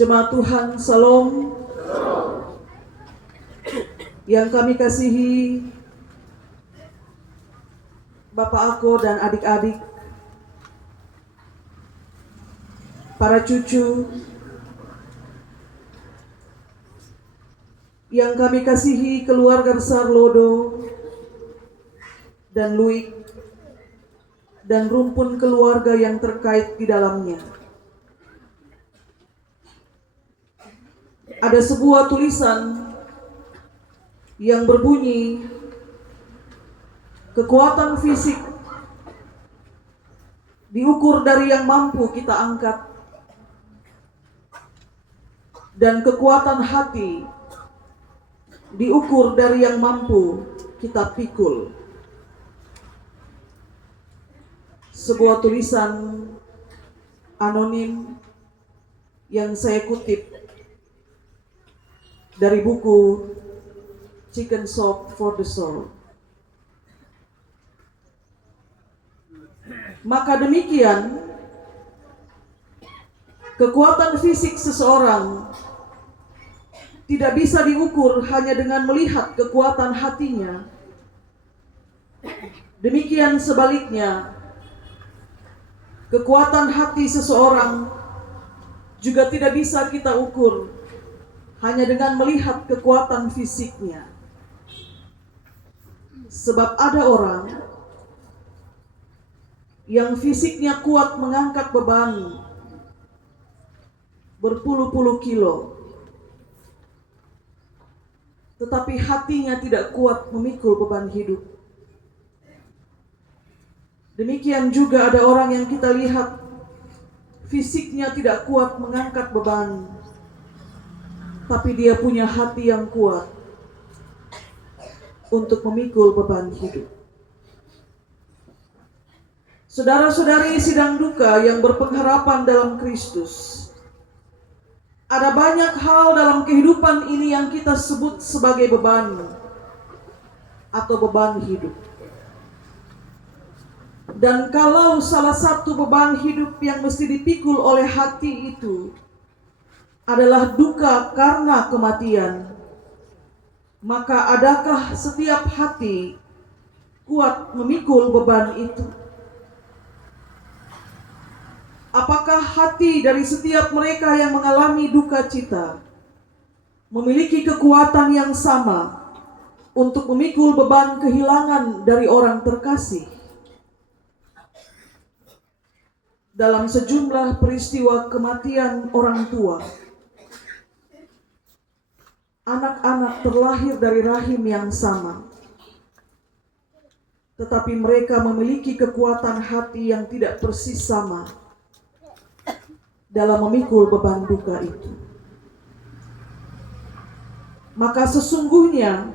Jemaat Tuhan, Salam. Yang kami kasihi Bapak Ako dan adik-adik, para cucu yang kami kasihi, keluarga besar Lodo dan Luik dan rumpun keluarga yang terkait di dalamnya. Ada sebuah tulisan yang berbunyi, kekuatan fisik diukur dari yang mampu kita angkat, dan kekuatan hati diukur dari yang mampu kita pikul. Sebuah tulisan anonim yang saya kutip dari buku Chicken Soup for the Soul. Maka demikian, kekuatan fisik seseorang tidak bisa diukur hanya dengan melihat kekuatan hatinya. Demikian sebaliknya, kekuatan hati seseorang juga tidak bisa kita ukur hanya dengan melihat kekuatan fisiknya. Sebab ada orang yang fisiknya kuat mengangkat beban berpuluh-puluh kilo, tetapi hatinya tidak kuat memikul beban hidup. Demikian juga ada orang yang kita lihat fisiknya tidak kuat mengangkat beban, tapi dia punya hati yang kuat untuk memikul beban hidup. Saudara-saudari sidang duka yang berpengharapan dalam Kristus, ada banyak hal dalam kehidupan ini yang kita sebut sebagai beban atau beban hidup. Dan kalau salah satu beban hidup yang mesti dipikul oleh hati itu adalah duka karena kematian, maka adakah setiap hati kuat memikul beban itu? Apakah hati dari setiap mereka yang mengalami duka cita memiliki kekuatan yang sama untuk memikul beban kehilangan dari orang terkasih? Dalam sejumlah peristiwa kematian orang tua, anak-anak terlahir dari rahim yang sama, tetapi mereka memiliki kekuatan hati yang tidak persis sama dalam memikul beban duka itu. Maka sesungguhnya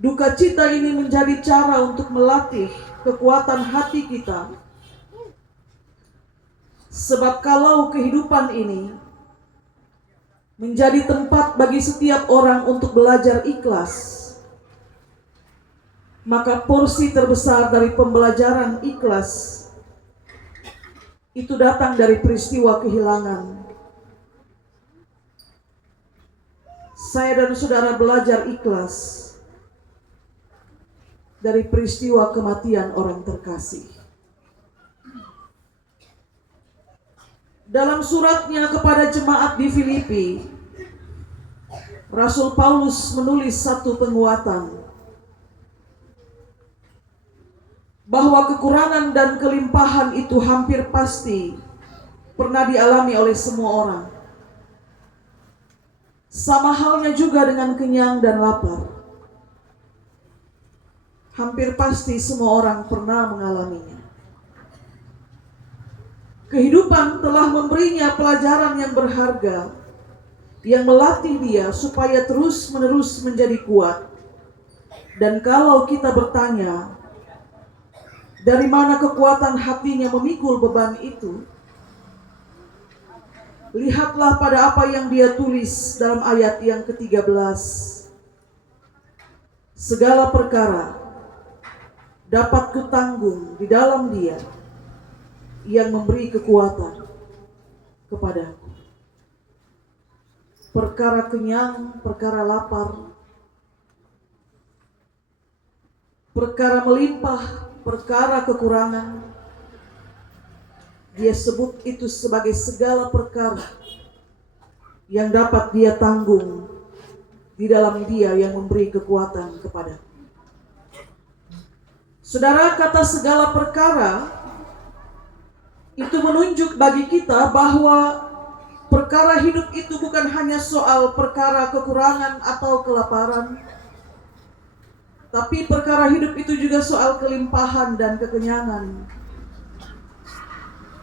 duka cita ini menjadi cara untuk melatih kekuatan hati kita. Sebab kalau kehidupan ini menjadi tempat bagi setiap orang untuk belajar ikhlas, maka porsi terbesar dari pembelajaran ikhlas itu datang dari peristiwa kehilangan. Saya dan saudara belajar ikhlas dari peristiwa kematian orang terkasih. Dalam suratnya kepada jemaat di Filipi, Rasul Paulus menulis satu penguatan bahwa kekurangan dan kelimpahan itu hampir pasti pernah dialami oleh semua orang. Sama halnya juga dengan kenyang dan lapar. Hampir pasti semua orang pernah mengalaminya. Kehidupan telah memberinya pelajaran yang berharga, yang melatih dia supaya terus-menerus menjadi kuat. Dan kalau kita bertanya, dari mana kekuatan hatinya memikul beban itu? Lihatlah pada apa yang dia tulis dalam ayat yang ke-13. Segala perkara dapat kutanggung di dalam Dia yang memberi kekuatan kepadaku. perkara kenyang, perkara lapar, perkara melimpah, perkara kekurangan. Dia sebut itu sebagai segala perkara yang dapat dia tanggung di dalam Dia yang memberi kekuatan kepada. Saudara, kata segala perkara itu menunjuk bagi kita bahwa perkara hidup itu bukan hanya soal perkara kekurangan atau kelaparan, tapi perkara hidup itu juga soal kelimpahan dan kekenyangan.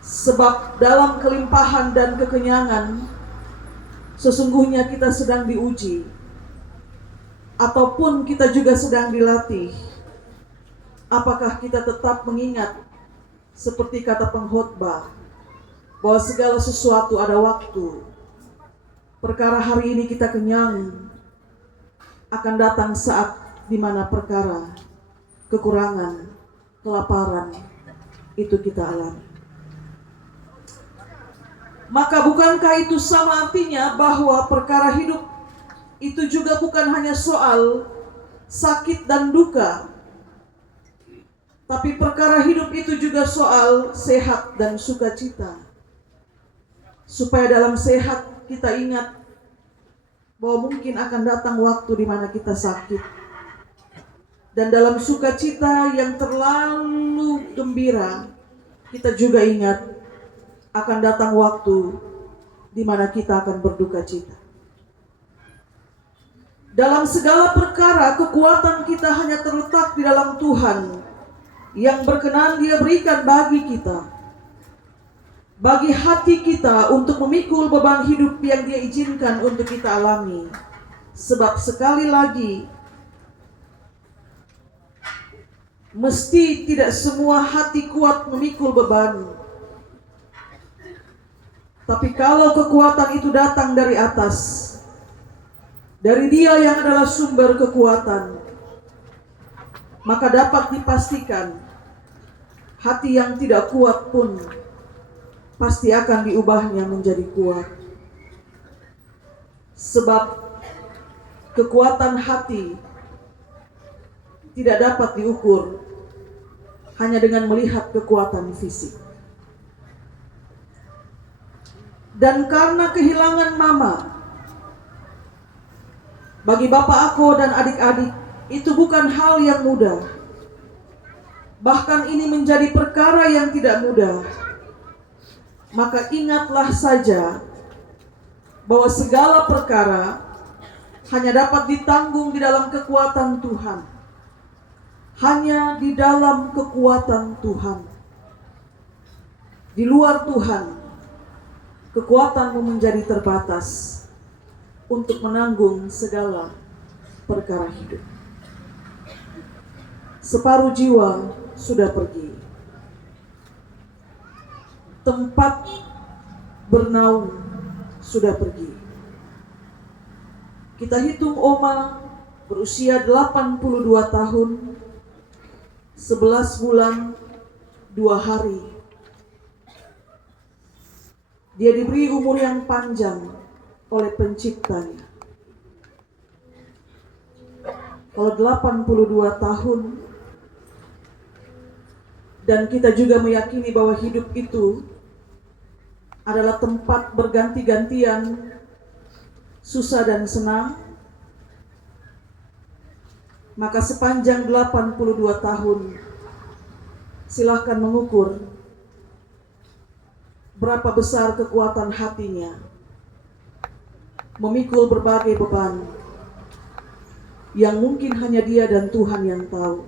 Sebab dalam kelimpahan dan kekenyangan, sesungguhnya kita sedang diuji, ataupun kita juga sedang dilatih. Apakah kita tetap mengingat, seperti kata pengkhotbah, bahwa segala sesuatu ada waktu. Perkara hari ini kita kenyang, akan datang saat di mana perkara kekurangan, kelaparan itu kita alami. Maka bukankah itu sama artinya bahwa perkara hidup itu juga bukan hanya soal sakit dan duka, tapi perkara hidup itu juga soal sehat dan sukacita. Supaya dalam sehat kita ingat bahwa mungkin akan datang waktu di mana kita sakit. Dan dalam sukacita yang terlalu gembira, kita juga ingat akan datang waktu di mana kita akan berduka cita. Dalam segala perkara, kekuatan kita hanya terletak di dalam Tuhan yang berkenan Dia berikan bagi kita, bagi hati kita untuk memikul beban hidup yang Dia izinkan untuk kita alami. Sebab sekali lagi, mesti tidak semua hati kuat memikul beban. Tapi kalau kekuatan itu datang dari atas, dari Dia yang adalah sumber kekuatan, maka dapat dipastikan hati yang tidak kuat pun pasti akan diubahnya menjadi kuat. Sebab kekuatan hati tidak dapat diukur hanya dengan melihat kekuatan fisik. Dan karena kehilangan mama, bagi bapak aku dan adik-adik itu bukan hal yang mudah. Bahkan ini menjadi perkara yang tidak mudah. Maka ingatlah saja bahwa segala perkara hanya dapat ditanggung di dalam kekuatan Tuhan. Hanya di dalam kekuatan Tuhan. Di luar Tuhan, kekuatanmu menjadi terbatas untuk menanggung segala perkara hidup. Separuh jiwa sudah pergi. Tempat bernaung sudah pergi. Kita hitung Oma berusia 82 tahun, 11 bulan, 2 hari. Dia diberi umur yang panjang oleh penciptanya. Kalau 82 tahun, dan kita juga meyakini bahwa hidup itu adalah tempat berganti-gantian susah dan senang, maka sepanjang 82 tahun silahkan mengukur berapa besar kekuatan hatinya memikul berbagai beban yang mungkin hanya dia dan Tuhan yang tahu.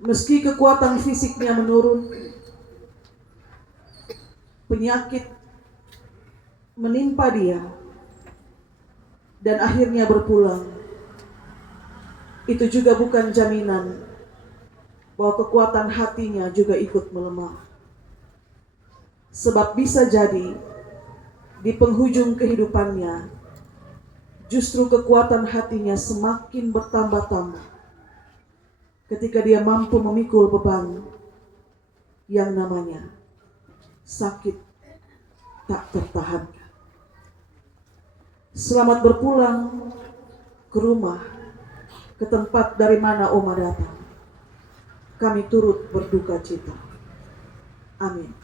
Meski kekuatan fisiknya menurun, penyakit menimpa dia dan akhirnya berpulang, itu juga bukan jaminan bahwa kekuatan hatinya juga ikut melemah. Sebab bisa jadi di penghujung kehidupannya justru kekuatan hatinya semakin bertambah-tambah ketika dia mampu memikul beban yang namanya sakit tak tertahankan. Selamat berpulang ke rumah, ke tempat dari mana Oma datang. Kami turut berduka cita. Amin.